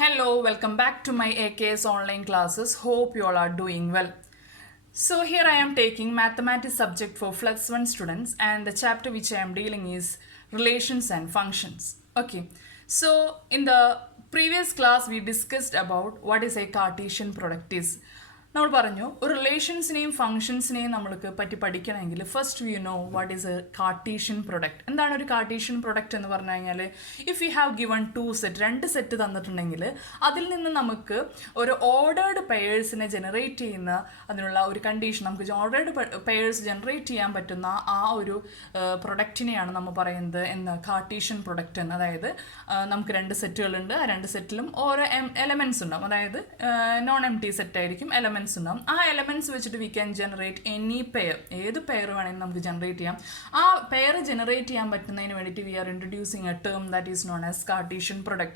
Hello, welcome back to my AKS online classes. Hope you all are doing well. So here I am taking mathematics subject for plus 1 students, and the chapter which I am dealing is relations and functions. Okay. So in the previous class we discussed about what is a Cartesian product is. നമ്മൾ പറഞ്ഞു ഒരു റിലേഷൻസിനെയും ഫംഗ്ഷൻസിനെയും നമ്മൾക്ക് പറ്റി പഠിക്കണമെങ്കിൽ first we know what is A Cartesian product. എന്താണ് ഒരു Cartesian product എന്ന് പറഞ്ഞു കഴിഞ്ഞാൽ, ഇഫ് യു ഹാവ് ഗിവൺ രണ്ട് സെറ്റ് തന്നിട്ടുണ്ടെങ്കിൽ അതിൽ നിന്ന് നമുക്ക് ഒരു ഓർഡേർഡ് പെയേഴ്സിനെ ജനറേറ്റ് ചെയ്യുന്ന അതിനുള്ള ഒരു കണ്ടീഷൻ, നമുക്ക് ഓർഡേർഡ് പെയേഴ്സ് ജനറേറ്റ് ചെയ്യാൻ പറ്റുന്ന ആ ഒരു പ്രൊഡക്റ്റിനെയാണ് നമ്മൾ പറയുന്നത് എന്ന് കാർട്ടീഷ്യൻ പ്രൊഡക്റ്റ് എന്ന്. അതായത് നമുക്ക് രണ്ട് സെറ്റുകളുണ്ട്, ആ രണ്ട് സെറ്റിലും ഓരോ എലമെൻറ്റ്സ് ഉണ്ടാവും. അതായത് നോൺ എം ടി സെറ്റ് ആയിരിക്കും, എലമെൻറ്റ്സ് ഉണ്ടാവും. ആ എലമെൻറ്റ്സ് വെച്ചിട്ട് we can generate any pair, ഏത് പെയർ വേണമെങ്കിൽ നമുക്ക് ജനറേറ്റ് ചെയ്യാം. ആ പെയർ ജനറേറ്റ് ചെയ്യാൻ പറ്റുന്നതിന് വേണ്ടിയിട്ട് we are introducing a term that is known as Cartesian product.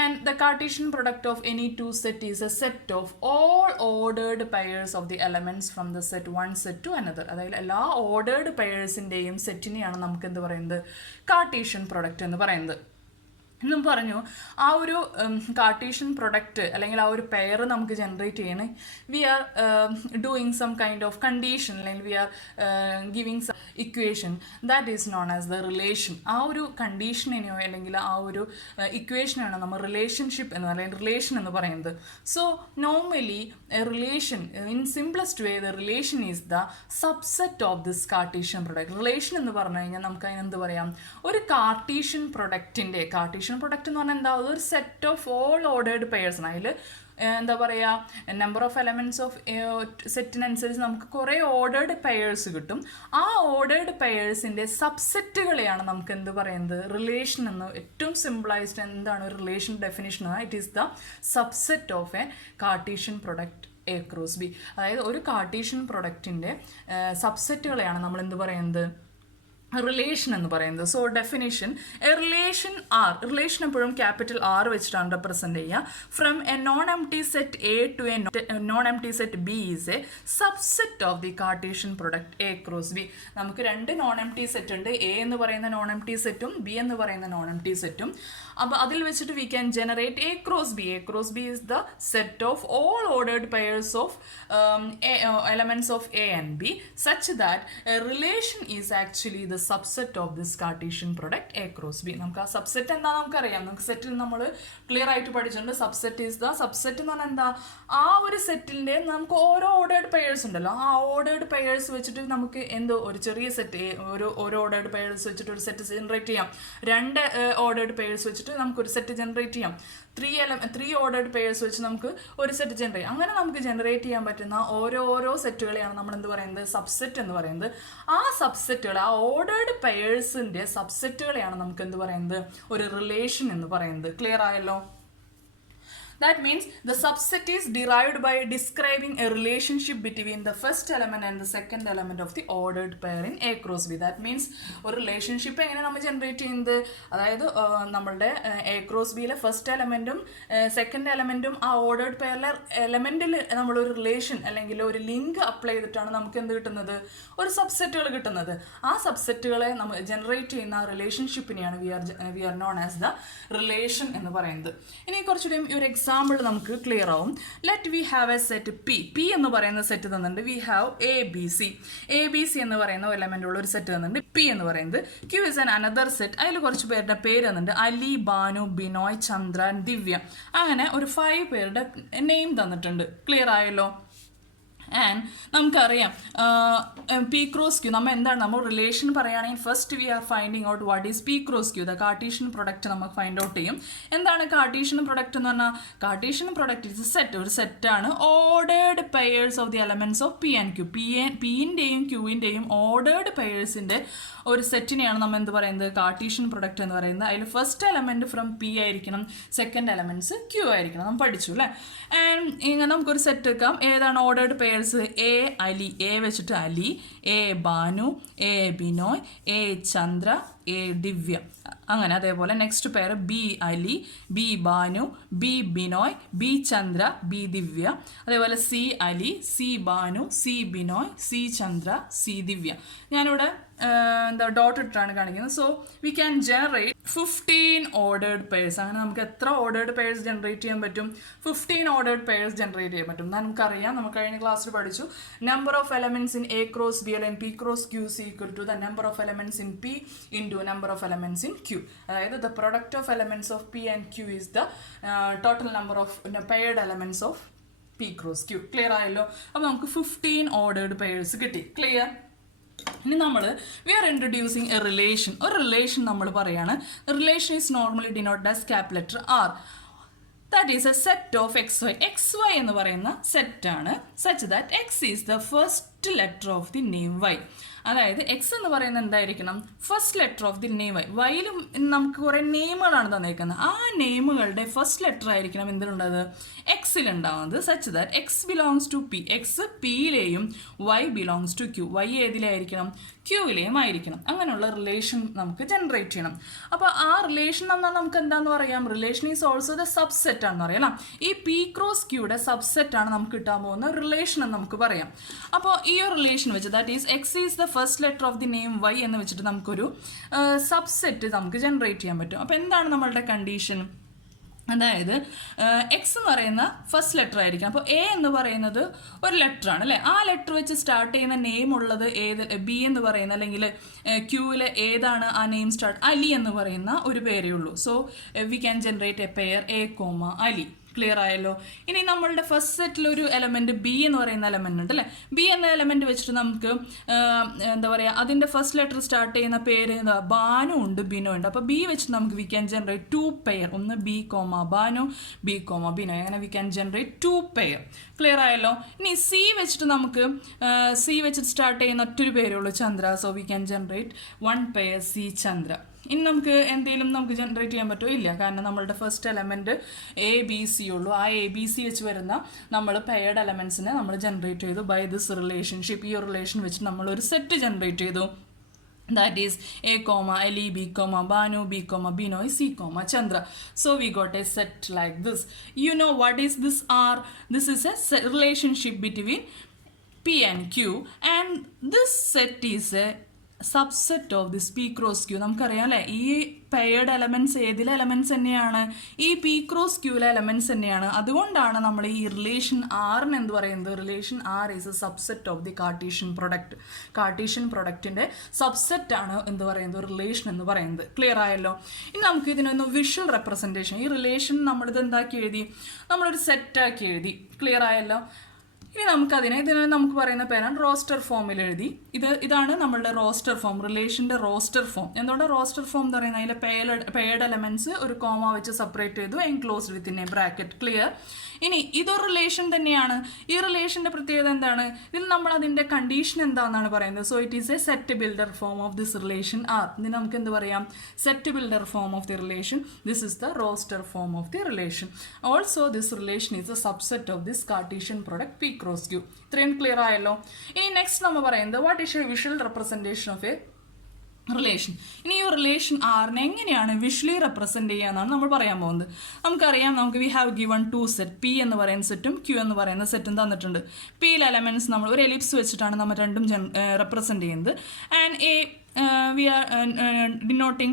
And the Cartesian product of any two set is a set of all ordered pairs of the elements from the set one set to another. അതായത് എല്ലാ ordered പെയേഴ്സിൻ്റെയും സെറ്റിനെയാണ് നമുക്ക് എന്ത് പറയുന്നത്, Cartesian product എന്ന് പറയുന്നത്. എന്നും പറഞ്ഞു ആ ഒരു കാർട്ടീഷ്യൻ പ്രൊഡക്റ്റ് അല്ലെങ്കിൽ ആ ഒരു പെയർ നമുക്ക് ജനറേറ്റ് ചെയ്യണേ, we are doing some kind of condition, അല്ലെങ്കിൽ we are giving some equation that is known as the relation. ആ ഒരു കണ്ടീഷനെയോ അല്ലെങ്കിൽ ആ ഒരു ഇക്വേഷനാണ് നമ്മൾ റിലേഷൻഷിപ്പ് എന്ന് അല്ലെങ്കിൽ റിലേഷൻ എന്ന് പറയുന്നത്. So normally A relation in simplest way the relation is the subset of this Cartesian product. Relation എന്ന് പറഞ്ഞു കഴിഞ്ഞാൽ നമുക്ക് അതിനെന്ത് പറയാം, ഒരു കാർട്ടീഷ്യൻ പ്രൊഡക്റ്റിൻ്റെ പ്രൊഡക്റ്റ് എന്ന് പറഞ്ഞാൽ എന്താ, ഒരു set of all ordered pairs. അതിൽ എന്താ പറയുക, നമ്പർ ഓഫ് എലമെൻറ്റ്സ് ഓഫ് സെറ്റിനനുസരിച്ച് നമുക്ക് കുറേ ഓർഡേർഡ് പെയേഴ്സ് കിട്ടും. ആ ഓർഡേർഡ് പെയേഴ്സിൻ്റെ സബ്സെറ്റുകളെയാണ് നമുക്ക് എന്ത് പറയുന്നത്, റിലേഷൻ എന്ന്. ഏറ്റവും സിമ്പിളൈസ്ഡ് എന്താണ് ഒരു relation definition? It is the subset of A Cartesian product A cross B. അതായത് ഒരു കാർട്ടീഷ്യൻ പ്രൊഡക്റ്റിൻ്റെ സബ്സെറ്റുകളെയാണ് നമ്മൾ എന്ത് പറയുന്നത്, റിലേഷൻ എന്ന് പറയുന്നത്. So definition, a relation R, relation എപ്പോഴും ക്യാപിറ്റൽ ആർ വെച്ചിട്ടാണ് റെപ്രസെൻറ്റ് ചെയ്യുക. From a non empty set A to a non empty set B is a subset of the Cartesian product A cross B. നമുക്ക് രണ്ട് non empty set ഉണ്ട്, A എന്ന് പറയുന്ന non empty സെറ്റും B എന്ന് പറയുന്ന non empty സെറ്റും. അപ്പോൾ അതിൽ വെച്ചിട്ട് we can generate A cross B. A cross B is the set of all ordered pairs of elements of A and be such that A relation is actually the subset of this Cartesian product A cross B. നമുക്ക് ആ subset എന്താ നമുക്കറിയാം, നമുക്ക് സെറ്റിൽ നമ്മൾ clear ആയിട്ട് പഠിച്ചിട്ടുണ്ട്. Subset is the, subset എന്ന് പറഞ്ഞാൽ എന്താ, ആ ഒരു സെറ്റിൻ്റെ നമുക്ക് ഓരോ ഓർഡേർഡ് പെയേഴ്സ് ഉണ്ടല്ലോ, ആ ഓർഡേർഡ് പെയേഴ്സ് വെച്ചിട്ട് നമുക്ക് എന്തോ ഒരു ചെറിയ സെറ്റ്, ഓരോ ഓർഡേർഡ് പെയേഴ്സ് വെച്ചിട്ട് ഒരു സെറ്റ് ജനറേറ്റ് ചെയ്യാം. രണ്ട് ഓർഡേർഡ് പെയേഴ്സ് വെച്ചിട്ട് നമുക്കൊരു സെറ്റ് ജനറേറ്റ് ചെയ്യാം. ത്രീ ഓർഡേർഡ് പെയേഴ്സ് വെച്ച് നമുക്ക് ഒരു സെറ്റ് ജനറേറ്റ് ചെയ്യാം. അങ്ങനെ നമുക്ക് ജനറേറ്റ് ചെയ്യാൻ പറ്റുന്ന ഓരോ സെറ്റുകളെയാണ് നമ്മൾ എന്ത് പറയുന്നത്, സബ്സെറ്റ് എന്ന് പറയുന്നത്. ആ സബ്സെറ്റുകൾ, ആ ഓർഡേർഡ് പെയേഴ്സിൻ്റെ സബ്സെറ്റുകളെയാണ് നമുക്ക് എന്ത് പറയുന്നത്, ഒരു റിലേഷൻ എന്ന് പറയുന്നത്. ക്ലിയർ ആയല്ലോ? That means the subset is derived by describing a relationship between the first element and the second element of the ordered pair in A cross B. That means ഒരു relationship എങ്ങനെ നമ്മൾ generate ചെയ്യുന്നത്, അതായത് നമ്മളുടെ A cross ബിയിലെ first എലമെൻറ്റും second എലമെൻറ്റും ആ ordered പെയറിലെ എലമെൻറ്റിൽ നമ്മളൊരു relation അല്ലെങ്കിൽ ഒരു ലിങ്ക് അപ്ലൈ ചെയ്തിട്ടാണ് നമുക്ക് എന്ത് കിട്ടുന്നത്, ഒരു സബ്സെറ്റുകൾ കിട്ടുന്നത്. ആ സബ്സെറ്റുകളെ നമ്മൾ ജനറേറ്റ് ചെയ്യുന്ന റിലേഷൻഷിപ്പിനെയാണ് we are known as the relation എന്ന് പറയുന്നത്. ഇനി കുറച്ചുകൂടി ഒരു എക്സാമ്പിൾ നമുക്ക് ക്ലിയർ ആവും. Let we have a set P എന്ന് പറയുന്ന സെറ്റ് തന്നിട്ടുണ്ട്. We have A B C എന്ന് പറയുന്ന എലമെന്റ് ഉള്ള ഒരു സെറ്റ് തന്നിട്ടുണ്ട്. പി എന്ന് പറയുന്നത് Q is an another set. അതിൽ കുറച്ച് പേരുടെ പേര് തന്നിട്ടുണ്ട്, അലി, ബാനു, ബിനോയ്, ചന്ദ്രൻ, ദിവ്യ. അങ്ങനെ ഒരു 5 പേരുടെ നെയിം തന്നിട്ടുണ്ട്. ക്ലിയർ ആയല്ലോ? ആൻഡ് നമുക്കറിയാം പി ക്രോസ് ക്യൂ നമ്മൾ എന്താണ്, നമ്മൾ റിലേഷൻ പറയുകയാണെങ്കിൽ first we are finding out what is P cross Q, the Cartesian product നമുക്ക് ഫൈൻഡ് ഔട്ട് ചെയ്യും. എന്താണ് കാർട്ടീഷ്യൻ പ്രൊഡക്റ്റ് എന്ന് പറഞ്ഞാൽ, കാർട്ടീഷ്യൻ പ്രൊഡക്റ്റ് ഇസ് സെറ്റ്, ഒരു സെറ്റാണ് ordered pairs of the elements of P and Q. പിൻ്റെയും ക്യൂവിൻ്റെയും ഓർഡേർഡ് പെയേഴ്സിൻ്റെ ഒരു സെറ്റിനെയാണ് നമ്മൾ എന്ത് പറയുന്നത്, കാർട്ടീഷ്യൻ പ്രൊഡക്റ്റ് എന്ന് പറയുന്നത്. അതിൽ ഫസ്റ്റ് എലമെൻറ്റ് ഫ്രം പി ആയിരിക്കണം, സെക്കൻഡ് എലമെൻറ്റ്സ് ക്യൂ ആയിരിക്കണം. നമ്മൾ പഠിച്ചു അല്ലേ? ആൻഡ് ഇങ്ങനെ നമുക്കൊരു സെറ്റ് വെക്കാം. ഏതാണ് ordered pairs? A Ali, A വെച്ചിട്ട് Ali, A Banu, A Binoy, A Chandra, A Divya. അങ്ങനെ അതേപോലെ next pair B Ali, B Banu, B Binoy, B Chandra, B Divya. അതേപോലെ C Ali, C Banu, C Binoy, C Chandra, C Divya. ഞാനിവിടെ എന്താ ഡോട്ട് ഇട്ടാണ് കാണിക്കുന്നത്. So we can generate 15 ordered pairs. അങ്ങനെ നമുക്ക് എത്ര ഓർഡേർഡ് പെയർസ് ജനറേറ്റ് ചെയ്യാൻ പറ്റും? 15 ഓർഡേർഡ് പെയർസ് ജനറേറ്റ് ചെയ്യാൻ പറ്റും. നമുക്കറിയാം, നമ്മൾ കഴിഞ്ഞ ക്ലാസ്സിൽ പഠിച്ചു, number of elements in A cross B അല്ലെങ്കിൽ P cross Q is equal to the number of elements in P into number of elements in Q. അതായത് the product of elements of P and Q is the total number of paired elements of P cross Q. Clear ആയല്ലോ? അപ്പോൾ നമുക്ക് 15 ordered pairs കിട്ടി. Clear? ഇനി നമ്മൾ we are introducing a relation. ഒരു relation നമ്മൾ പറയാണ്. Relation is normally denoted as capital letter R. That is a set of X Y. X Y എന്ന് പറയുന്ന സെറ്റാണ് such that X is the first letter of the name Y. അതായത് X എന്ന് പറയുന്നത് എന്തായിരിക്കണം? First letter of the name Y. വൈയിലും നമുക്ക് കുറേ നെയിമുകളാണ് തന്നേക്കുന്നത്. ആ നെയിമുകളുടെ ഫസ്റ്റ് ലെറ്റർ ആയിരിക്കണം എന്തിലുണ്ടത്? എക്സിലുണ്ടാവുന്നത്. Such that X belongs to P. X പിയിലെയും Y belongs to Q. Y ഏതിലായിരിക്കണം? ക്യൂവിലെയും ആയിരിക്കണം. അങ്ങനെയുള്ള റിലേഷൻ നമുക്ക് ജനറേറ്റ് ചെയ്യണം. അപ്പോൾ ആ റിലേഷൻ എന്നാൽ നമുക്ക് എന്താണെന്ന് പറയാം? Relation is also the subset ആണെന്ന് പറയാം. ഈ പി ക്രോസ് ക്യൂയുടെ സബ്സെറ്റ് ആണ് നമുക്ക് കിട്ടാൻ പോകുന്ന റിലേഷൻ എന്ന് നമുക്ക് പറയാം. അപ്പോൾ ഈ ഒരു റിലേഷൻ വെച്ച് that is X is the first letter of the name Y എന്ന് വെച്ചിട്ട് നമുക്കൊരു സബ്സെറ്റ് നമുക്ക് ജനറേറ്റ് ചെയ്യാൻ പറ്റും. അപ്പോൾ എന്താണ് നമ്മളുടെ കണ്ടീഷൻ? അതായത് എക്സ് എന്ന് പറയുന്ന ഫസ്റ്റ് ലെറ്റർ ആയിരിക്കും. അപ്പോൾ എ എന്ന് പറയുന്നത് ഒരു ലെറ്റർ ആണ് അല്ലേ? ആ ലെറ്റർ വെച്ച് സ്റ്റാർട്ട് ചെയ്യുന്ന നെയിം ഉള്ളത് ഏത്? ബി എന്ന് പറയുന്ന അല്ലെങ്കിൽ ക്യൂവിൽ ഏതാണ് ആ നെയിം സ്റ്റാർട്ട്? അലി എന്ന് പറയുന്ന ഒരു പേരേ ഉള്ളൂ. So we can generate A pair A comma Ali. Clear ആയല്ലോ? ഇനി നമ്മളുടെ ഫസ്റ്റ് സെറ്റിൽ ഒരു എലമെന്റ് ബി എന്ന് പറയുന്ന എലമെന്റ് ഉണ്ട് അല്ലേ? ബി എന്ന എലമെന്റ് വെച്ചിട്ട് നമുക്ക് എന്താ പറയുക, അതിന്റെ ഫസ്റ്റ് ലെറ്റർ സ്റ്റാർട്ട് ചെയ്യുന്ന പേര് എന്താ? ബാനു ഉണ്ട്, ബിനോ ഉണ്ട്. അപ്പോൾ ബി വെച്ചിട്ട് നമുക്ക് വി ക്യാൻ ജനറേറ്റ് 2 പെയർ. ഒന്ന് B comma Banu, B comma Bino. അങ്ങനെ we can generate 2 pair. Clear ആയല്ലോ? ഇനി സി വെച്ചിട്ട് നമുക്ക് സി വെച്ചിട്ട് സ്റ്റാർട്ട് ചെയ്യുന്ന ഒറ്റൊരു പേരേ ഉള്ളൂ, Chandra. So we can generate 1 pair C Chandra. ഇനി നമുക്ക് എന്തെങ്കിലും നമുക്ക് ജനറേറ്റ് ചെയ്യാൻ പറ്റുമോ? ഇല്ല. കാരണം നമ്മളുടെ first element A B C ഉള്ളൂ. ആ എ ബി സി വെച്ച് വരുന്ന നമ്മൾ പെയർഡ് എലമെന്റ്സിനെ നമ്മൾ ജനറേറ്റ് ചെയ്തു ബൈ ദിസ് റിലേഷൻഷിപ്പ്. ഈ റിലേഷൻ വെച്ച് നമ്മൾ ഒരു സെറ്റ് ജനറേറ്റ് ചെയ്തു. That is A comma Ali, B comma Banu, B comma Binoy, C comma Chandra. So we got a set like this. You know what is this R? This is a relationship between P and Q, and this set is a subset of this P cross Q. നമുക്കറിയാം അല്ലേ, ഈ paired elements ഏതിലെ elements തന്നെയാണ്? ഈ P cross ക്യൂവിലെ elements തന്നെയാണ്. അതുകൊണ്ടാണ് നമ്മൾ ഈ relation ആറിന് എന്ത് പറയുന്നത്? Relation R is a subset of the Cartesian product. Cartesian പ്രൊഡക്റ്റിന്റെ സബ്സെറ്റ് ആണ് എന്ത് പറയുന്നത്? റിലേഷൻ എന്ന് പറയുന്നത്. ക്ലിയർ ആയല്ലോ? ഇനി നമുക്ക് ഇതിനൊന്ന് വിഷ്വൽ റെപ്രസെന്റേഷൻ. ഈ റിലേഷൻ നമ്മളിത് എന്താക്കി എഴുതി? നമ്മളൊരു സെറ്റാക്കി എഴുതി. ക്ലിയർ ആയല്ലോ? ഇനി ഇതിന് നമുക്ക് പറയുന്ന പേരാണ് റോസ്റ്റർ ഫോമിൽ എഴുതി. ഇതാണ് നമ്മളുടെ റോസ്റ്റർ ഫോം, റിലേഷന്റെ റോസ്റ്റർ ഫോം. എന്തുകൊണ്ട് റോസ്റ്റർ ഫോം എന്ന് പറയുന്നത്? അതിലെ പെയർഡ് എലമെന്റ്സ് ഒരു കോമ വെച്ച് സെപ്പറേറ്റ് ചെയ്തു, enclosed within A bracket. Clear? ഇനി ഇതൊരു റിലേഷൻ തന്നെയാണ്. ഈ റിലേഷന്റെ പ്രത്യേകത എന്താണ്? ഇതിൽ നമ്മൾ അതിന്റെ കണ്ടീഷൻ എന്താണെന്നാണ് പറയുന്നത്. So it is a set builder form of this relation R. ഇതിന് നമുക്ക് എന്ത് പറയാം? Set builder form of the relation. This is the roster form of the relation. Also this relation is a subset of this Cartesian product P cross Q. ഇത്രയും clear ആയല്ലോ? ഇനി next നമ്മൾ പറയുന്നത് what is a visual representation of a relation. ഇനി ഈ relation ആറിനെ എങ്ങനെയാണ് visually represent ചെയ്യാന്നാണ് നമ്മൾ പറയാൻ പോകുന്നത്. നമുക്കറിയാം, നമുക്ക് we have given 2 set, P എന്ന് പറയുന്ന സെറ്റും ക്യൂ എന്ന് പറയുന്ന സെറ്റും തന്നിട്ടുണ്ട്. പിയിലെ എലമെന്റ്സ് നമ്മൾ ഒരു എലിപ്സ് വെച്ചിട്ടാണ് നമ്മൾ രണ്ടും റെപ്രസെന്റ് ചെയ്യുന്നത്. And we are denoting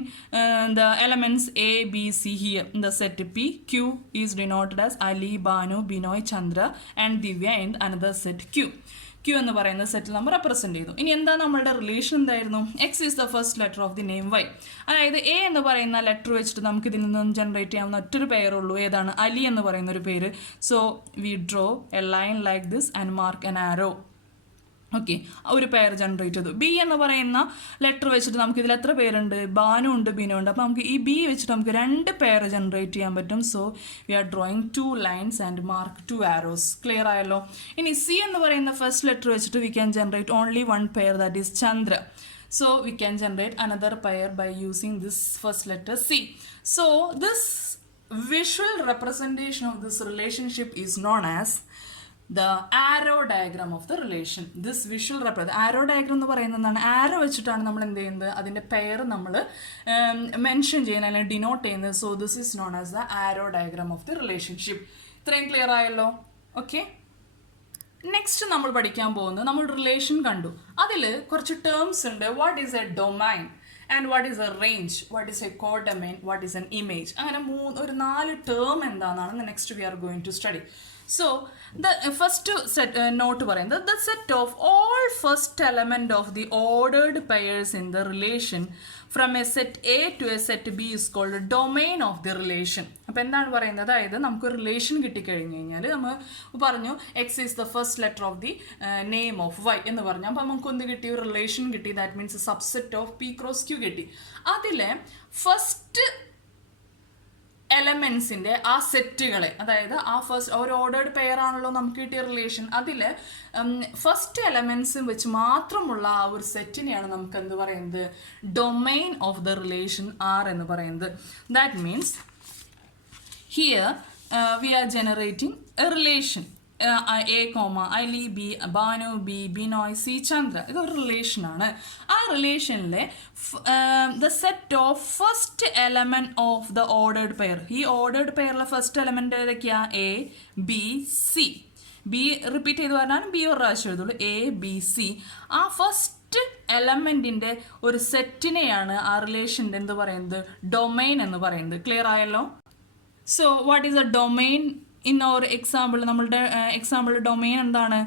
the elements A, B, C here in the set P. Q is denoted as Ali, Banu, Binoy, Chandra and Divya in another set Q. Q എന്ന് പറയുന്ന സെറ്റിൽ നമ്മൾ represent ചെയ്തു. ഇനി എന്താ നമ്മളുടെ relation എന്തായിരുന്നു? X is the first letter of the name Y. അതായത് A എന്ന് പറയുന്ന ലെറ്റർ വെച്ചിട്ട് നമുക്ക് ഇതിൽ നിന്നും ജനറേറ്റ് ചെയ്യാവുന്ന ഒറ്റൊരു പേരുള്ളൂ. ഏതാണ്? അലി എന്ന് പറയുന്ന ഒരു പേര്. So we draw A line like this and mark N arrow. Okay, ഒരു പേര് ജനറേറ്റ് ചെയ്തു. ബി എന്ന് പറയുന്ന ലെറ്റർ വെച്ചിട്ട് നമുക്ക് ഇതിൽ എത്ര പേരുണ്ട്? ബാനു ഉണ്ട്, ബിനോ ഉണ്ട്. അപ്പോൾ നമുക്ക് ഈ ബി വെച്ചിട്ട് നമുക്ക് 2 പേര് ജനറേറ്റ് ചെയ്യാൻ പറ്റും. So we R drawing 2 lines and mark 2 arrows. Clear ആയല്ലോ? ഇനി സി എന്ന് പറയുന്ന ഫസ്റ്റ് ലെറ്റർ വെച്ചിട്ട് we can generate only 1 pair, that is Chandra. So we can generate another pair by using this first letter C. So this visual representation of this relationship is known as the arrow diagram of the relation. This visual arrow diagram എന്ന് പറയുന്നത് എന്താണ്? ആരോ വെച്ചിട്ടാണ് നമ്മൾ എന്ത് ചെയ്യുന്നത്? അതിൻ്റെ pair നമ്മൾ mention ചെയ്യുന്നത് അല്ലെങ്കിൽ ഡിനോട്ട് ചെയ്യുന്നത്. So this is known as the arrow diagram of the relationship. ഇത്രയും ക്ലിയർ ആയല്ലോ? ഓക്കെ, നെക്സ്റ്റ് നമ്മൾ പഠിക്കാൻ പോകുന്നത് നമ്മൾ റിലേഷൻ കണ്ടു. അതിൽ കുറച്ച് ടേംസ് ഉണ്ട്. What is a domain and what is a range, what is a codomain, what is an image. അങ്ങനെ ഒരു 4 ടേം എന്താണെന്നാണ് next we are going to study. So the first set note പറയുന്നത് the set of all first element of the ordered pairs in the relation from a set A to a set B is called domain of the relation. അപ്പോൾ എന്താണ് പറയുന്നത്, അതായത് നമുക്ക് relation കിട്ടിക്കഴിഞ്ഞ് കഴിഞ്ഞാൽ നമ്മൾ പറഞ്ഞു X is the first letter of the name of Y എന്ന് പറഞ്ഞു. അപ്പോൾ നമുക്ക് എന്ത് കിട്ടി, ഒരു റിലേഷൻ കിട്ടി. That means subset of P cross Q കിട്ടി. അതിലെ ഫസ്റ്റ് എലമെൻസിൻ്റെ ആ സെറ്റുകളെ, അതായത് ആ ഫസ്റ്റ് ഒരു ഓർഡേർഡ് പെയർ ആണല്ലോ നമുക്ക് കിട്ടിയ റിലേഷൻ, അതിൽ ഫസ്റ്റ് എലമെൻസ് വെച്ച് മാത്രമുള്ള ആ ഒരു സെറ്റിനെയാണ് നമുക്ക് എന്ത് പറയുന്നത്, domain of the relation R എന്ന് പറയുന്നത്. That means here we are generating a relation A comma Ali B Banu B Binoy C Chandra. ഇതൊരു റിലേഷനാണ്. ആ റിലേഷനിലെ the set of first element of the ordered pair, ഈ ഓർഡേർഡ് പെയറിലെ ഫസ്റ്റ് എലമെന്റ് ഏതൊക്കെയാ, A B C. B repeat ചെയ്ത് പറഞ്ഞാൽ ബി ഒരു പ്രാവശ്യം എഴുതുള്ളൂ, എ ബി സി. ആ ഫസ്റ്റ് എലമെന്റിന്റെ ഒരു സെറ്റിനെയാണ് ആ റിലേഷൻ്റെ എന്ത് പറയുന്നത്, ഡൊമൈൻ എന്ന് പറയുന്നത്. ക്ലിയർ ആയല്ലോ? So what is a domain? In our example, നമ്മളുടെ എക്സാമ്പിൾ ഡൊമൈൻ എന്താണ്,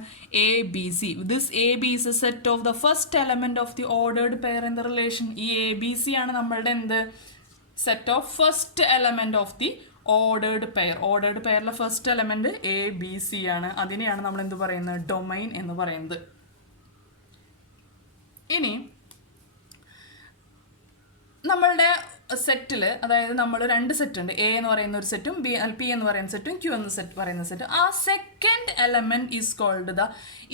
A B C. This A B is a set of the first element of the ordered pair in the relation. ഈ A B C ആണ് നമ്മളുടെ എന്ത്, set of first element of the ordered pair. Ordered പെയറിലെ first element A B C ആണ്. അതിനെയാണ് നമ്മൾ എന്ത് പറയുന്നത്, ഡൊമൈൻ എന്ന് പറയുന്നത്. ഇനി നമ്മളുടെ സെറ്റിൽ, അതായത് നമ്മൾ 2 സെറ്റ് ഉണ്ട്, എ എന്ന് പറയുന്ന ഒരു സെറ്റും പി എന്ന് പറയുന്ന സെറ്റും ക്യൂ എന്ന് പറയുന്ന സെറ്റ്. ആ second element is called the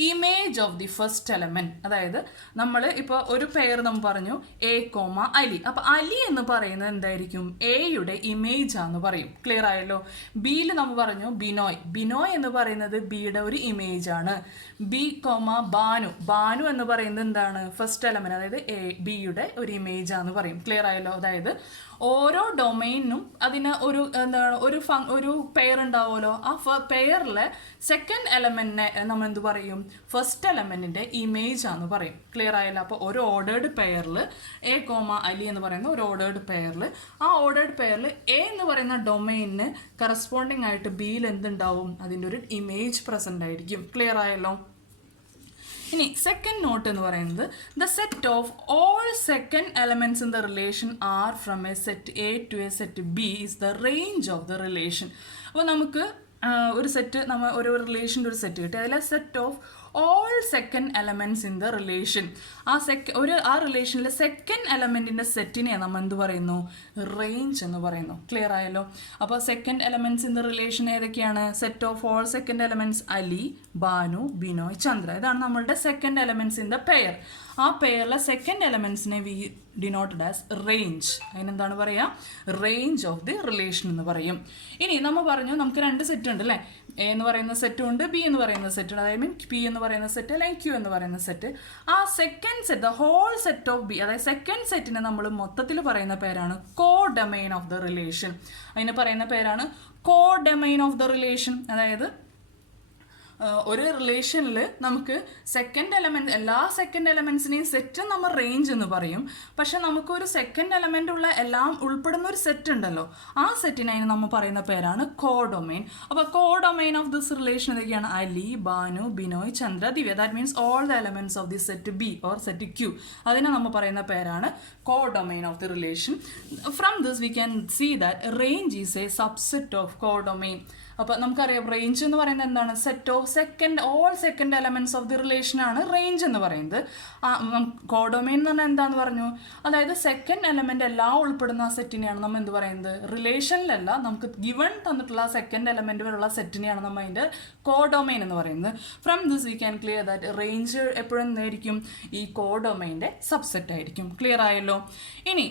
image of the first element. അതായത് നമ്മൾ ഇപ്പോൾ ഒരു പെയർ നമ്മൾ പറഞ്ഞു എ കോമ അലി. അപ്പോൾ അലി എന്ന് പറയുന്നത് എന്തായിരിക്കും, എയുടെ ഇമേജ് ആണെന്ന് പറയും. ക്ലിയർ ആയല്ലോ? ബിയിൽ നമ്മൾ പറഞ്ഞു ബിനോയ്. ബിനോയ് എന്ന് പറയുന്നത് ബിയുടെ ഒരു ഇമേജ് ആണ്. B comma Banu. ബാനു എന്ന് പറയുന്നത് എന്താണ്, ഫസ്റ്റ് എലമെന്റ്, അതായത് എ ബിയുടെ ഒരു ഇമേജ് ആണെന്ന് പറയും. ക്ലിയർ ആയല്ലോ? അതായത് ഓരോ ഡൊമൈനും അതിന് ഒരു എന്താണ്, ഒരു പെയർ ഉണ്ടാവുമല്ലോ. ആ പെയറിലെ സെക്കൻഡ് എലമെന്റിനെ നമ്മൾ എന്ത് പറയും, ഫസ്റ്റ് എലമെന്റിന്റെ ഇമേജ് ആണെന്ന് പറയും. ക്ലിയർ ആയല്ലോ? അപ്പോൾ ഒരു ഓർഡേർഡ് പെയറിൽ എ കോമ അലി എന്ന് പറയുന്ന ഒരു ഓർഡേർഡ് പെയറിൽ, ആ ഓർഡേർഡ് പെയറിൽ എ എന്ന് പറയുന്ന ഡൊമൈനിന് കറസ്പോണ്ടിങ് ആയിട്ട് ബിയിൽ എന്തുണ്ടാവും, അതിൻ്റെ ഒരു ഇമേജ് പ്രസന്റ് ആയിരിക്കും. ക്ലിയർ ആയല്ലോ? ഇനി സെക്കൻഡ് നോട്ട് എന്ന് പറയുന്നത് the set of all second elements in the relation R from a set A to a set B is the range of the relation. അപ്പോൾ നമുക്ക് ഒരു സെറ്റ്, നമ്മൾ ഒരു റിലേഷൻ്റെ ഒരു സെറ്റ് കിട്ടി, അതിലെ set of all second elements in the relation. ആ റിലേഷനിലെ second എലമെന്റിന്റെ സെറ്റിനെ നമ്മൾ എന്ത് പറയുന്നു, റേഞ്ച് എന്ന് പറയുന്നു. ക്ലിയർ ആയല്ലോ? അപ്പോൾ second elements in the relation ഏതൊക്കെയാണ്, set of all second elements Ali Banu Binoy Chandra. ഇതാണ് നമ്മളുടെ second elements in the pair. ആ പെയറിലെ സെക്കൻഡ് എലമെന്റ്സിനെ വി ഡിനോട്ടഡ് ആസ് റേഞ്ച്. അതിനെന്താണ് പറയുക, റേഞ്ച് ഓഫ് ദി റിലേഷൻ എന്ന് പറയും. ഇനി നമ്മൾ പറഞ്ഞു നമുക്ക് 2 സെറ്റ് ഉണ്ട് അല്ലേ, എ എന്ന് പറയുന്ന സെറ്റും ഉണ്ട്, ബി എന്ന് പറയുന്ന സെറ്റ് ഉണ്ട്. അതായത് മീൻ പി എന്ന് പറയുന്ന സെറ്റ് അല്ലെങ്കിൽ ക്യൂ എന്ന് പറയുന്ന സെറ്റ്. ആ second set, the whole set of B, അതായത് സെക്കൻഡ് സെറ്റിനെ നമ്മൾ മൊത്തത്തിൽ പറയുന്ന പേരാണ് codomain of the relation. അതിന് പറയുന്ന പേരാണ് codomain of the relation. അതായത് ഒരു റിലേഷനിൽ നമുക്ക് സെക്കൻഡ് എലമെന്റ്, എല്ലാ സെക്കൻഡ് എലമെന്റ്സിനെയും സെറ്റ് നമ്മൾ റേഞ്ച് എന്ന് പറയും. പക്ഷെ നമുക്കൊരു സെക്കൻഡ് എലമെന്റ് ഉള്ള എല്ലാം ഉൾപ്പെടുന്ന ഒരു സെറ്റ് ഉണ്ടല്ലോ, ആ സെറ്റിനെ നമ്മൾ പറയുന്ന പേരാണ് കോഡൊമൈൻ. അപ്പോൾ കോഡൊമൈൻ ഓഫ് ദിസ് റിലേഷൻ ഏതൊക്കെയാണ്, Ali Banu Binoy Chandra Divya. That means all the elements of the set B or set Q. അതിനെ നമ്മൾ പറയുന്ന പേരാണ് codomain of the relation. From this we can see that range is a subset of codomain. അപ്പോൾ നമുക്കറിയാം range എന്ന് പറയുന്നത് എന്താണ്, set of all second elements of the relation ആണ് റേഞ്ച് എന്ന് പറയുന്നത്. കോഡൊമൈൻ എന്ന് പറഞ്ഞാൽ എന്താന്ന് പറഞ്ഞു, അതായത് സെക്കൻഡ് എലമെന്റ് എല്ലാം ഉൾപ്പെടുന്ന ആ സെറ്റിനെയാണ് നമ്മൾ എന്ത് പറയുന്നത്, റിലേഷനിലല്ല, നമുക്ക് ഗിവൺ തന്നിട്ടുള്ള സെക്കൻഡ് എലമെന്റ് വരെയുള്ള സെറ്റിനെയാണ് നമ്മൾ അതിൻ്റെ കോഡൊമൈൻ എന്ന് പറയുന്നത്. From this we can clear that range എപ്പോഴും എന്തായിരിക്കും, ഈ കോഡൊമൈൻ്റെ സബ്സെറ്റ് ആയിരിക്കും. ക്ലിയർ ആയല്ലോ? ഇനി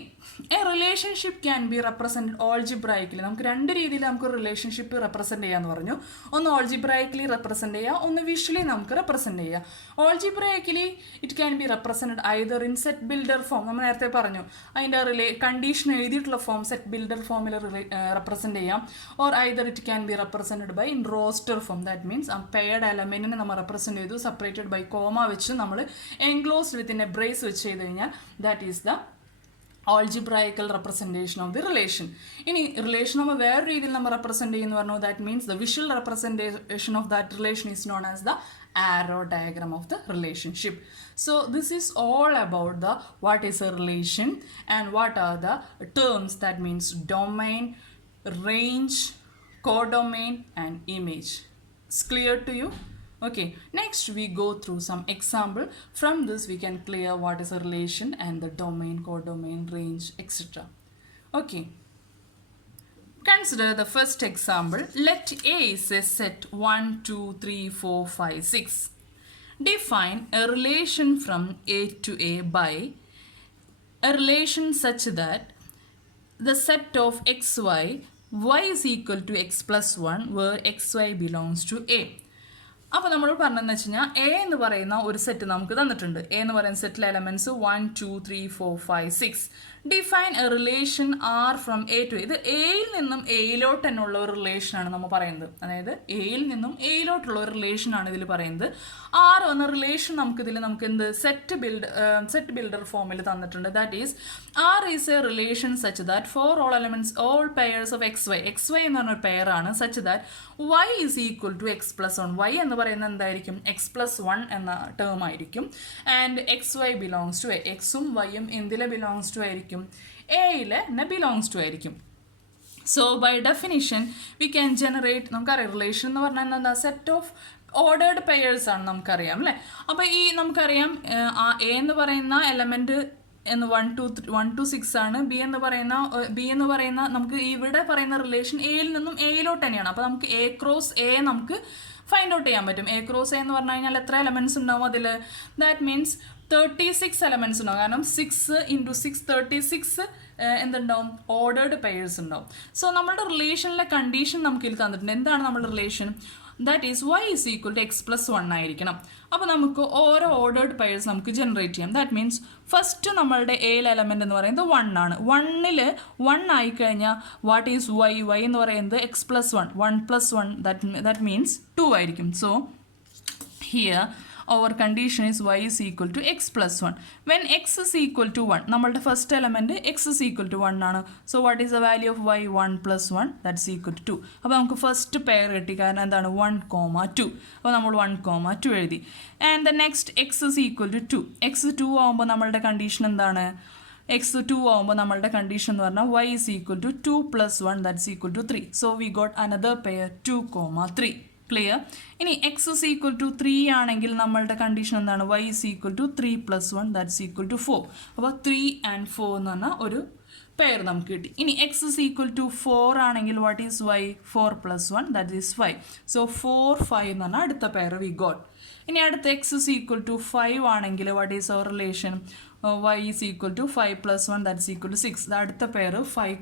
a relationship can be represented algebraically. നമുക്ക് രണ്ട് രീതിയിൽ നമുക്ക് റിലേഷൻഷിപ്പ് റെപ്രസെൻറ്റ് ചെയ്യാമെന്ന് പറഞ്ഞു. ഒന്ന് ഓൾജിബ്രായിക്കലി റെപ്രസെൻറ്റ് ചെയ്യുക, ഒന്ന് വിഷ്വലി നമുക്ക് റെപ്രസെൻറ്റ് ചെയ്യുക. Algebraically it can be represented either in set builder form, നമ്മൾ നേരത്തെ പറഞ്ഞു അതിൻ്റെ കണ്ടീഷൻ എഴുതിയിട്ടുള്ള ഫോം സെറ്റ് ബിൽഡർ ഫോമിൽ റെപ്രസെൻറ്റ് ചെയ്യാം. Or either it can be represented by in roster form. That means ആ പെയർഡ് എലമെൻറ്റിനെ നമ്മൾ റെപ്രസെൻറ്റ് ചെയ്തു, സെപ്പറേറ്റഡ് ബൈ കോമ വെച്ച് നമ്മൾ എൻക്ലോസ്ഡ് വിത്തിൻ എ ബ്രേസ് വെച്ച് ചെയ്ത് കഴിഞ്ഞാൽ that is the algebraical representation of the relation. ഇനി റിലേഷൻ നമ്മൾ വേറെ രീതിയിൽ നമ്മൾ റെപ്രസെൻറ്റ് ചെയ്യുന്നു പറഞ്ഞു. That means the visual representation of that relation is known as the arrow diagram of the relationship. So this is all about the what is a relation and what are the terms. That means domain, range, codomain and image. It's clear to you? Okay, next we go through some example. From this we can clear what is a relation and the domain, codomain, range, etc. Okay, consider the first example. Let A is a set 1, 2, 3, 4, 5, 6. Define a relation from A to A by a relation such that the set of xy, y is equal to x plus 1 where xy belongs to A. അപ്പോൾ നമ്മൾ പറഞ്ഞതെന്ന് വെച്ച് കഴിഞ്ഞാൽ A എന്ന് പറയുന്ന ഒരു set നമുക്ക് തന്നിട്ടുണ്ട്. എ എന്ന് പറയുന്ന സെറ്റിലെ elements 1, 2, 3, 4, 5, 6. Define a relation R from A to. ഇത് എയിൽ നിന്നും എയിലോട്ട് തന്നെയുള്ള ഒരു റിലേഷനാണ് നമ്മൾ പറയുന്നത്. അതായത് എയിൽ നിന്നും എയിലോട്ടുള്ള ഒരു റിലേഷനാണ് ഇതിൽ പറയുന്നത്. ആർ എന്ന റിലേഷൻ നമുക്ക് എന്ത് സെറ്റ് ബിൽഡർ ഫോമിൽ തന്നിട്ടുണ്ട്. That is R is a relation such that for all elements all pairs of X Y. X Y എന്ന് പറഞ്ഞ പെയറാണ്. Such that Y is equal to X plus 1. Y എന്ന് പറയുന്നത് എന്തായിരിക്കും? എക്സ് പ്ലസ് 1 എന്ന term ആയിരിക്കും. And X Y belongs to A. എക്സും വൈയും എന്തിലെ ബിലോങ്സ് ടു ആയിരിക്കും? എയിലെ ബിലോങ്സ് ടു ആയിരിക്കും. So by definition we can generate, നമുക്കറിയാം റിലേഷൻ എന്ന് പറഞ്ഞാൽ എന്താ? സെറ്റ് ഓഫ് ഓർഡേർഡ് പെയേഴ്സ് ആണ് നമുക്കറിയാം അല്ലേ. അപ്പോൾ ഈ നമുക്കറിയാം എ എന്ന് പറയുന്ന എലമെൻറ്റ് എന്ന് 1 to 6 ആണ്. ബി എന്ന് പറയുന്ന നമുക്ക് ഇവിടെ പറയുന്ന റിലേഷൻ എയിൽ നിന്നും എയിലോട്ട് തന്നെയാണ്. അപ്പോൾ നമുക്ക് എ ക്രോസ് എ നമുക്ക് ഫൈൻഡ് ഔട്ട് ചെയ്യാൻ പറ്റും. എ ക്രോസ് എ എന്ന് പറഞ്ഞു കഴിഞ്ഞാൽ എത്ര എലമെൻറ്റ്സ് ഉണ്ടാവും അതിൽ? ദാറ്റ് മീൻസ് 36 എലമെൻറ്റ്സ് ഉണ്ടാവും. കാരണം 6 × 6 36 എന്തുണ്ടാവും? ഓർഡേർഡ് പെയേഴ്സ് ഉണ്ടാവും. സോ നമ്മുടെ റിലേഷനിലെ കണ്ടീഷൻ നമുക്ക് ഇതിൽ തന്നിട്ടുണ്ട്. എന്താണ് നമ്മുടെ relation? That is y is equal to X plus 1 ആയിരിക്കണം. അപ്പോൾ നമുക്ക് ഓരോ ഓർഡേർഡ് പെയേഴ്സ് നമുക്ക് ജനറേറ്റ് ചെയ്യാം. ദാറ്റ് മീൻസ് ഫസ്റ്റ് നമ്മളുടെ എയിൽ എലമെൻ്റ് എന്ന് പറയുന്നത് 1 ആണ്. 1ൽ 1 ആയിക്കഴിഞ്ഞാൽ വാട്ട് ഈസ് y എന്ന് പറയുന്നത് എക്സ് പ്ലസ് 1. 1 + 1 ദാറ്റ് മീൻസ് 2 ആയിരിക്കും. So here our condition is y is equal to x plus 1. When x is equal to 1, നമ്മളുടെ first element x is equal to 1 ആണ്. So what is the value of y? 1 + 1 that's equal to 2. അപ്പോൾ നമുക്ക് first pair കിട്ടി. കാരണം എന്താണ്? 1, 2. അപ്പോൾ നമ്മൾ 1, 2 എഴുതി. And the next x is equal to 2. x 2 ആകുമ്പോൾ നമ്മളുടെ കണ്ടീഷൻ എന്താണ്? x 2 ആകുമ്പോൾ നമ്മളുടെ കണ്ടീഷൻ എന്ന് പറഞ്ഞാൽ y is equal to 2 + 1 that's equal to 3. So we got another pair 2, 3. Clear? ഇനി x is equal to 3 ആണെങ്കിൽ നമ്മളുടെ കണ്ടീഷൻ എന്താണ്? y is equal to 3 + 1 that's equal to 4. അപ്പോൾ 3 and 4 എന്ന് പറഞ്ഞാൽ ഒരു പെയർ നമുക്ക് കിട്ടി. ഇനി x is equal to 4 ആണെങ്കിൽ what is y? 4 + 1 that is 5. So 4, 5 എന്ന് പറഞ്ഞാൽ അടുത്ത പെയർ വി ഗോട്ട്. ഇനി അടുത്ത x is equal to 5 ആണെങ്കിൽ what is our relation? y is equal to 5 + 1 that's equal to 6. അടുത്ത പെയർ 5,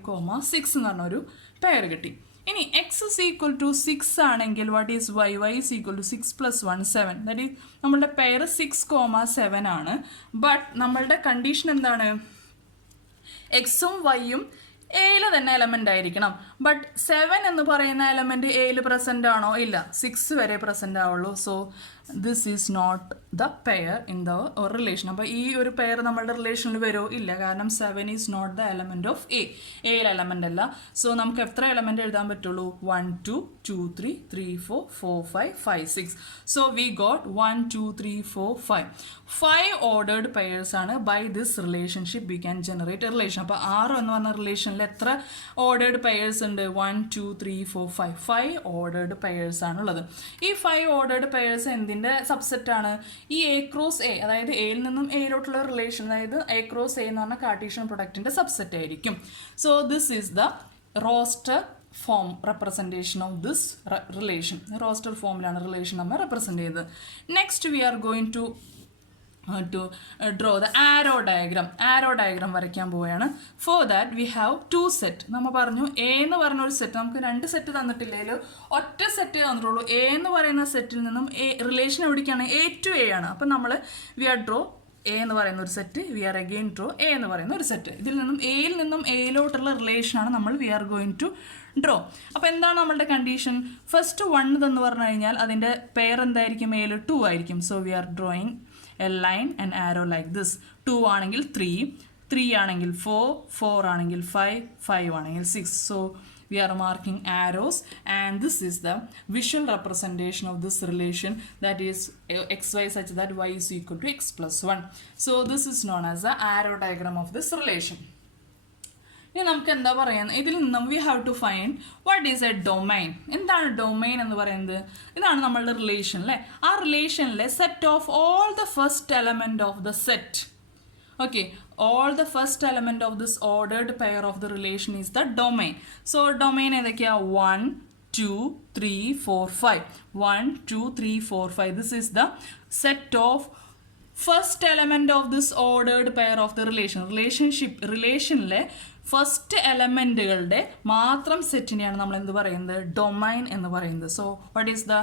6 എന്ന് പറഞ്ഞൊരു പെയർ കിട്ടി. ഇനി x is equal to 6 ആണെങ്കിൽ what is y? y is equal to 6 + 1 7. That is നമ്മളുടെ പെയർ 6, 7 ആണ്. But നമ്മളുടെ കണ്ടീഷൻ എന്താണ്? എക്സും വൈയും എയിൽ തന്നെ എലമെൻ്റ് ആയിരിക്കണം. ബട്ട് 7 എന്ന് പറയുന്ന എലമെൻറ്റ് എയിൽ പ്രസൻ്റ് ആണോ? ഇല്ല, 6 വരെ പ്രസൻ്റ് ആവുള്ളൂ. So this is not the pair in the relation. അപ്പോൾ ഈ ഒരു പെയർ നമ്മളുടെ റിലേഷനിൽ വരുമോ? ഇല്ല, കാരണം 7 is not the element of എയിൽ എലമെൻ്റ് അല്ല. സോ നമുക്ക് എത്ര എലമെൻറ്റ് എഴുതാൻ പറ്റുള്ളൂ? 1, 2, 2, 3, 3, 4, 4, 5, 5, 6. So we got 1, 2, 3, 4, 5. 5 ordered pairs ആണ്. By this relationship we can generate a relation. അപ്പോൾ 6 എന്ന് പറഞ്ഞ റിലേഷനിൽ എത്ര ഓർഡേർഡ് പെയേഴ്സ് ഉണ്ട്? 1, 2, 3, 4, 5. 5 ഓർഡേർഡ് പെയേഴ്സ് ആണുള്ളത്. ഈ 5 ഓർഡേർഡ് പെയേഴ്സ് എന്തിൻ്റെ സബ്സെറ്റ് ആണ്? ഈ എ ക്രോസ് എ, അതായത് എയിൽ നിന്നും എയിലോട്ടുള്ള റിലേഷൻ, അതായത് എ ക്രോസ് എ എന്ന് പറഞ്ഞ കാർട്ടീഷ്യൻ പ്രൊഡക്റ്റിൻ്റെ സബ്സെറ്റ് ആയിരിക്കും. So this is the roster form representation of this relation. Roster ഫോമിലാണ് റിലേഷൻ നമ്മൾ റെപ്രസെൻറ്റ് ചെയ്തത്. Next we are going to to draw the arrow diagram വരയ്ക്കാൻ പോവുകയാണ്. For that we have 2 set. നമ്മൾ പറഞ്ഞു എ എന്ന് പറഞ്ഞ ഒരു സെറ്റ്, നമുക്ക് 2 സെറ്റ് തന്നിട്ടില്ലെങ്കിലും ഒറ്റ സെറ്റ് തന്നിട്ടുള്ളൂ. എ എന്ന് പറയുന്ന സെറ്റിൽ നിന്നും റിലേഷൻ എവിടേക്കാണ്? എ ടു എ ആണ്. അപ്പം നമ്മൾ വി ആർ ഡ്രോ എ എന്ന് പറയുന്ന ഒരു set, we are again draw A എന്ന് പറയുന്ന ഒരു സെറ്റ്. ഇതിൽ നിന്നും എയിൽ നിന്നും എയിലോട്ടുള്ള റിലേഷനാണ് നമ്മൾ we are going to draw. അപ്പോൾ എന്താണ് നമ്മളുടെ കണ്ടീഷൻ? ഫസ്റ്റ് 1 എന്ന് പറഞ്ഞു കഴിഞ്ഞാൽ അതിൻ്റെ പെയർ എന്തായിരിക്കും? എയിൽ 2 ആയിരിക്കും. So we R drawing A line and arrow like this. 2 ആണെങ്കിൽ 3, 3 ആണെങ്കിൽ 4, 4 ആണെങ്കിൽ 5, 5 ആണെങ്കിൽ 6. So we are marking arrows, and this is the visual representation of this relation, that is xy such that y is equal to x plus 1. So this is known as the arrow diagram of this relation. ഇനി നമുക്ക് എന്താ പറയുന്നത്? ഇതിൽ നിന്നും we have to find what is a domain. എന്താണ് domain എന്ന് പറയുന്നത്? ഇതാണ് നമ്മളുടെ റിലേഷൻ അല്ലേ. ആ റിലേഷനിലെ set of all the first element of the set. Okay, all the first element of this ordered pair of the relation is the domain. So domain ഏതൊക്കെയാ? 1, 2, 3, 4, 5. 1, 2, 3, 4, 5. This is the set of first element of this ordered pair of the relationലെ first എലമെൻറ്റുകളുടെ മാത്രം സെറ്റിനെയാണ് നമ്മൾ എന്ത് പറയുന്നത്? Domain എന്ന് പറയുന്നത്. So what is the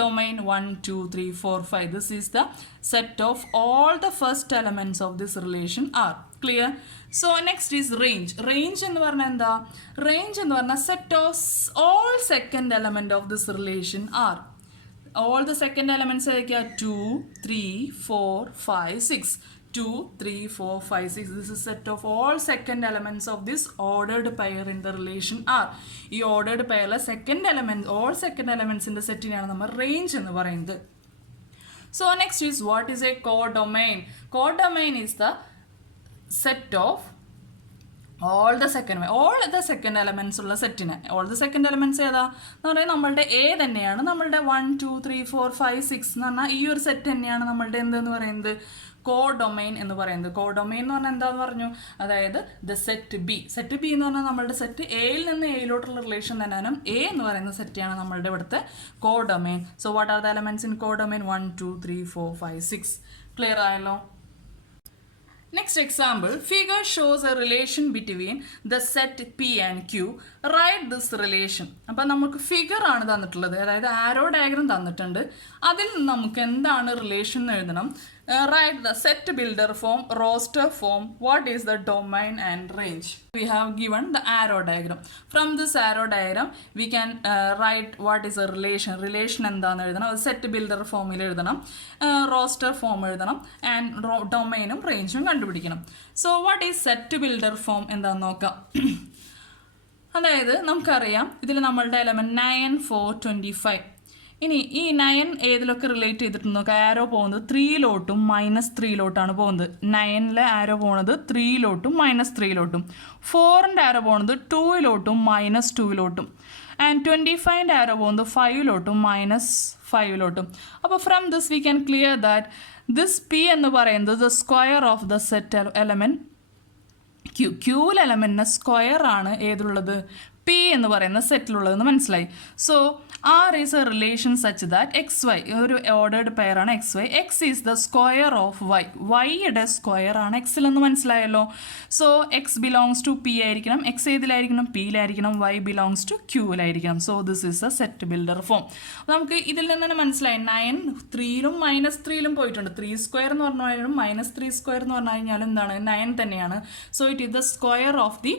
domain? 1, 2, 3, 4, 5. This is the set of all the first elements of this relation R. Clear? So next is range. Range എന്ന് പറഞ്ഞാൽ എന്താ? റേഞ്ച് എന്ന് പറഞ്ഞാൽ set of all second element of this relation R. All the second elements are 2, 3, 4, 5, 6. 2, 3, 4, 5, 6. This is set of all second elements of this ordered pair in the relation R. ഈ ordered pair second element, all second elements in the സെറ്റിനെയാണ് നമ്മൾ range എന്ന് പറയുന്നത്. So next is what is a codomain? Codomain is the set of all the second elements ഉള്ള സെറ്റിന്. all the second elements ഏതാ എന്ന് പറയുന്നത് നമ്മളുടെ എ തന്നെയാണ്. നമ്മളുടെ 1, 2, 3, 4, 5, 6 എന്ന് പറഞ്ഞാൽ ഈ ഒരു സെറ്റ് തന്നെയാണ് നമ്മളുടെ എന്തെന്ന് പറയുന്നത്? കോഡൊമൈൻ എന്ന് പറയുന്നത്. കോഡൊമൈൻ എന്ന് പറഞ്ഞാൽ എന്താന്ന് പറഞ്ഞു? അതായത് the set B. Set B എന്ന് പറഞ്ഞാൽ നമ്മളുടെ സെറ്റ് എയിൽ നിന്ന് എയിലോട്ടുള്ള റിലേഷൻ തന്നെയാണ്. എ എന്ന് പറയുന്ന സെറ്റാണ് നമ്മളുടെ ഇവിടുത്തെ codomain. So what are the elements in codomain? 1, 2, 3, 4, 5, 6. Clear ആയല്ലോ? Next example, figure shows a relation between the set P and Q. Write this relation. അപ്പോൾ നമുക്ക് ഫിഗർ ആണ് തന്നിട്ടുള്ളത്, അതായത് ആരോ ഡയഗ്രം തന്നിട്ടുണ്ട്. അതിൽ നമുക്ക് എന്താണ് റിലേഷൻ എന്ന് എഴുതണം. Write the set builder form, roster form, what is the domain and range. We have given the arrow diagram. From this arrow diagram, we can write what is a relation. Relation എന്താണെന്ന് എഴുതണം. set builder ഫോമിൽ എഴുതണം, roster form എഴുതണം, and ഡൊമൈനും റേഞ്ചും കണ്ടുപിടിക്കണം. So what is set builder form എന്താണെന്ന് നോക്കാം. അതായത് നമുക്കറിയാം ഇതിൽ നമ്മളുടെ എലമെന്റ് 9, 4, 25. ഇനി ഈ 9 ഏതിലൊക്കെ റിലേറ്റ് ചെയ്തിട്ട് നോക്കാം. ആരോ പോകുന്നത് 3ലോട്ടും -3ലോട്ടാണ് പോകുന്നത്. 9ലെ ആരോ പോകുന്നത് 3ലോട്ടും -3ലോട്ടും. 4ൻ്റെ ആരോ പോകുന്നത് 2ലോട്ടും -2ലോട്ടും. ആൻഡ് 25ൻ്റെ ആരോ പോകുന്നത് 5ലോട്ടും -5ലോട്ടും. അപ്പോൾ from this we can clear that this P എന്ന് പറയുന്നത് the square of the set element Q. ക്യൂവിൽ എലമെൻറ്റിന് സ്ക്വയർ ആണ് ഏതിലുള്ളത്? പി എന്ന് പറയുന്ന സെറ്റിലുള്ളതെന്ന് മനസ്സിലായി. So R is a relation such that X Y, ഒരു ഓർഡേർഡ് പെയർ ആണ് X Y. X is the square of Y. വൈയുടെ സ്ക്വയർ ആണ് എക്സിലെന്ന് മനസ്സിലായല്ലോ. So X belongs to P ആയിരിക്കണം. എക്സ് ഏതിലായിരിക്കണം? പിയിലായിരിക്കണം. വൈ ബിലോങ്സ് ടു ക്യൂവിലായിരിക്കണം. So this is a set builder form. നമുക്ക് ഇതിൽ നിന്ന് തന്നെ മനസ്സിലായി 9 3ലും -3ലും പോയിട്ടുണ്ട്. 3² എന്ന് പറഞ്ഞു കഴിഞ്ഞാലും -3² എന്ന് പറഞ്ഞു കഴിഞ്ഞാലും എന്താണ്? 9 തന്നെയാണ്. So it is the square of the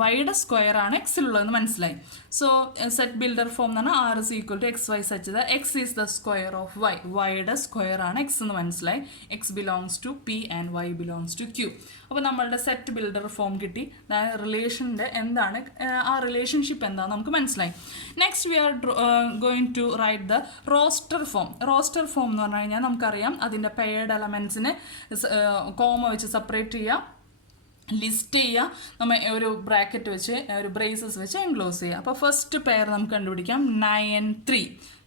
വൈയുടെ സ്ക്വയർ ആണ് എക്സിലുള്ളതെന്ന് മനസ്സിലായി. സോ സെറ്റ് ബിൽഡർ ഫോം എന്ന് പറഞ്ഞാൽ R is equal to X Y such the X is the square of Y. വൈയുടെ സ്ക്വയർ ആണ് എക്സ് എന്ന് മനസ്സിലായി. X belongs to P and Y belongs to Q. അപ്പോൾ നമ്മളുടെ സെറ്റ് ബിൽഡർ ഫോം കിട്ടി. റിലേഷൻ്റെ എന്താണ്, ആ റിലേഷൻഷിപ്പ് എന്താണെന്ന് നമുക്ക് മനസ്സിലായി. Next we are going to write the roster form. Roster form എന്ന് പറഞ്ഞു കഴിഞ്ഞാൽ നമുക്കറിയാം അതിൻ്റെ പെയർഡ് എലമെൻറ്റ്സിന് കോമ വെച്ച് സെപ്പറേറ്റ് ചെയ്യുക, ലിസ്റ്റ് ചെയ്യുക, നമ്മൾ ഒരു ബ്രാക്കറ്റ് വെച്ച് ഒരു ബ്രേസസ് വെച്ച് എൻക്ലോസ് ചെയ്യുക. അപ്പോൾ ഫസ്റ്റ് പെയർ നമുക്ക് കണ്ടുപിടിക്കാം 9, 3.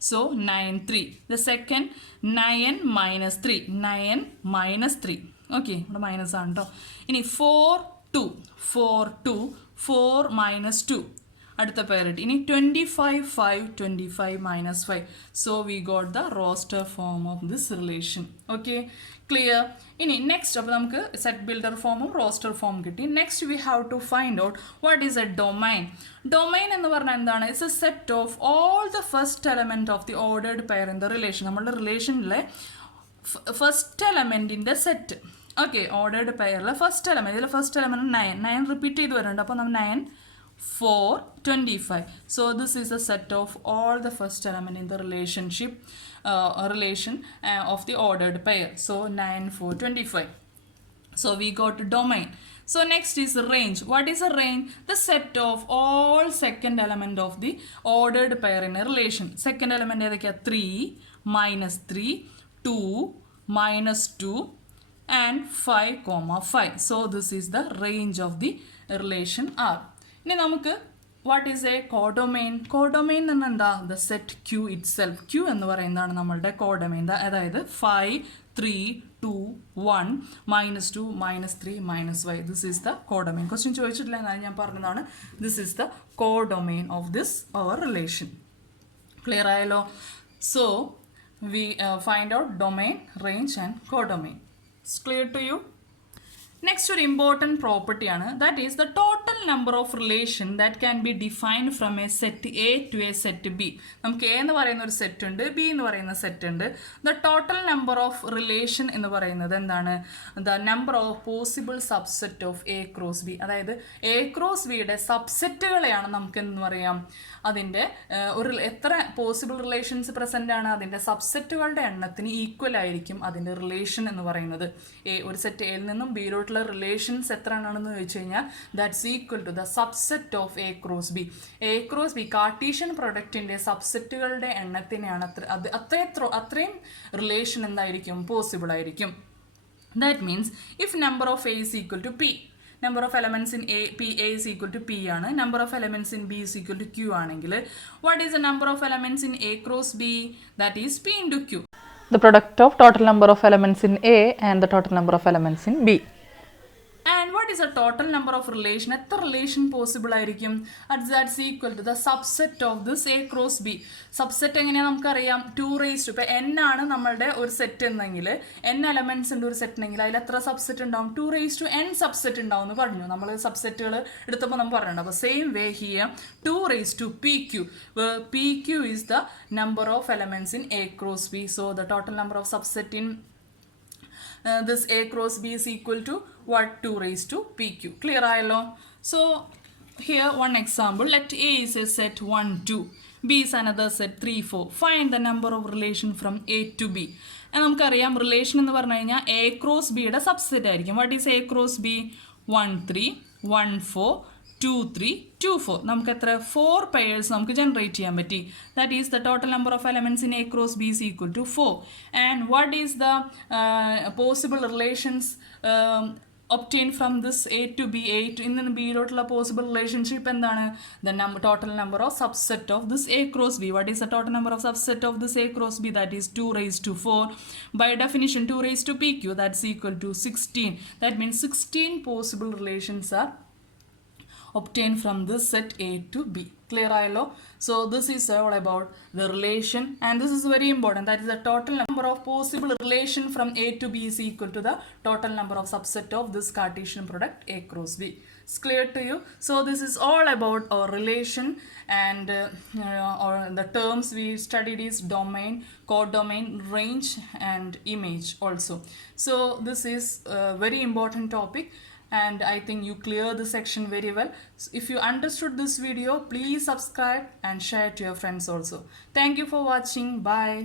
സോ 9, 3. The second 9 -3. 9 -3. ഓക്കെ, ഇവിടെ മൈനസ് ആണ് കേട്ടോ. ഇനി 4, 2. 4, 2. 4 -2. അടുത്ത പെയർ കിട്ടി. ഇനി 25 5 25 minus 5. So we got the roster form of this relation. Okay, clear? ഇനി നെക്സ്റ്റ് അപ്പോൾ നമുക്ക് സെറ്റ് ബിൽഡർ ഫോമും റോസ്റ്റർ ഫോം കിട്ടി. Next we have to find out what is a domain. Domain എന്ന് പറഞ്ഞാൽ എന്താണ്? It's a set of all the first element of the ordered pair in the relation. നമ്മളുടെ റിലേഷനിലെ first എലമെന്റിന്റെ സെറ്റ്. Okay, ordered പെയറിലെ first element, ഇതിൽ first element 9 repeat ചെയ്ത് വരുന്നുണ്ട്. അപ്പോൾ നമ്മൾ 9 4 25. So this is a set of all the first element in the relationship relation of the ordered pair. So 9 4 25. So we got domain. So next is range. What is a range? The set of all second element of the ordered pair in a relation. Second element ഏതൊക്കെയാ? 3 minus 3 2 minus 2 and 5 comma 5. So this is the range of the relation R. ഇനി നമുക്ക് what is a codomain. Codomain എന്ന് എന്താ? The set Q itself. Q എന്ന് പറയുന്നതാണ് നമ്മളുടെ codomain. അതായത് 5 3 2 1 -2 -3 -5. This is the codomain. Question ചോദിച്ചിട്ടില്ല, എന്നാലും ഞാൻ പറഞ്ഞതാണ്. This is the codomain of this our relation. Clear ആയല്ലോ? So we find out domain, range and codomain. It's clear to you? Next ഒരു ഇമ്പോർട്ടൻറ്റ് പ്രോപ്പർട്ടിയാണ്. That is the total number of relation that can be defined from a set A to a set B. നമുക്ക് A എന്ന് പറയുന്ന ഒരു set ഉണ്ട്, B എന്ന് പറയുന്ന set ഉണ്ട്. The total number of relation എന്ന് പറയുന്നത് എന്താണ്? The number of possible subset of A cross B. അതായത് എ ക്രോസ് ബിയുടെ സബ്സെറ്റുകളെയാണ് നമുക്ക് എന്ന് പറയാം, അതിൻ്റെ ഒരു എത്ര പോസിബിൾ റിലേഷൻസ് പ്രസൻ്റ് ആണ്, അതിൻ്റെ സബ്സെറ്റുകളുടെ എണ്ണത്തിന് ഈക്വൽ ആയിരിക്കും അതിൻ്റെ റിലേഷൻ എന്ന് പറയുന്നത്. ഒരു സെറ്റ് എയിൽ നിന്നും ബിയിലോട്ടുള്ള റിലേഷൻസ് എത്ര ആണെന്ന് ചോദിച്ചു കഴിഞ്ഞാൽ that's equal to the subset of A cross B. A cross B Cartesian പ്രൊഡക്റ്റിൻ്റെ സബ്സെറ്റുകളുടെ എണ്ണത്തിനെയാണ് അത്രയും റിലേഷൻ എന്തായിരിക്കും? പോസിബിൾ ആയിരിക്കും. That means if number of A is equal to P, number of elements in A is equal to P ആണ്, number of elements in B is equal to Q ആണെങ്കിൽ what is the number of elements in A cross B? That is P into Q. The product of total number of elements in A and the total number of elements in B. And what is the total number of relation? എത്ര relation possible ആയിരിക്കും? That's equal to the subset of this A cross B. Subset എങ്ങനെയാണ് നമുക്കറിയാം? 2 raised to, ഇപ്പോൾ n ആണ് നമ്മളുടെ ഒരു set എന്നെങ്കിൽ, n elements ഉണ്ട് ഒരു സെറ്റ് എന്നെങ്കിൽ അതിൽ എത്ര സബ്സെറ്റ് ഉണ്ടാവും? 2 raised to n സബ്സെറ്റ് ഉണ്ടാവും എന്ന് പറഞ്ഞു. നമ്മൾ സബ്സെറ്റുകൾ എടുത്തപ്പോൾ നമുക്ക് പറഞ്ഞിട്ടുണ്ട്. അപ്പോൾ same way here 2 raised to pq, where pq is the number of elements in a cross b. So the total number of subset in this A cross B is equal to what? 2 raised to PQ. Clear ayallo? So here one example. Let A is a set 1 2, B is another set 3 4. Find the number of relation from A to B. നമുക്കറിയാം relation എന്ന് പറഞ്ഞു കഴിഞ്ഞാൽ A cross ബിയുടെ subset ആയിരിക്കും. What is A cross B? 1 3 1 4 2 3 2 4. നമുക്ക് എത്ര? 4 pairs നമുക്ക് generate ചെയ്യാൻ പറ്റി. That is the total number of elements in A cross B is equal to 4. And what is the possible relations obtained from this A to B, A to in the B യിലോട്ടുള്ള possible relationship എന്താണ്? The total number of subset of this A cross B. What is the total number of subset of this A cross B? That is 2 raised to 4. By definition 2 raised to PQ, that's equal to 16. That means 16 possible relations are obtained from this set A to B. Clear ayallo? So this is all about the relation, and this is very important. That is the total number of possible relation from A to B is equal to the total number of subset of this Cartesian product A cross B. It's clear to you? So this is all about our relation, and or the terms we studied is domain, codomain, range and image also. So this is a very important topic, and I think you clear the section very well. So if you understood this video, please subscribe and share to your friends also. Thank you for watching. Bye.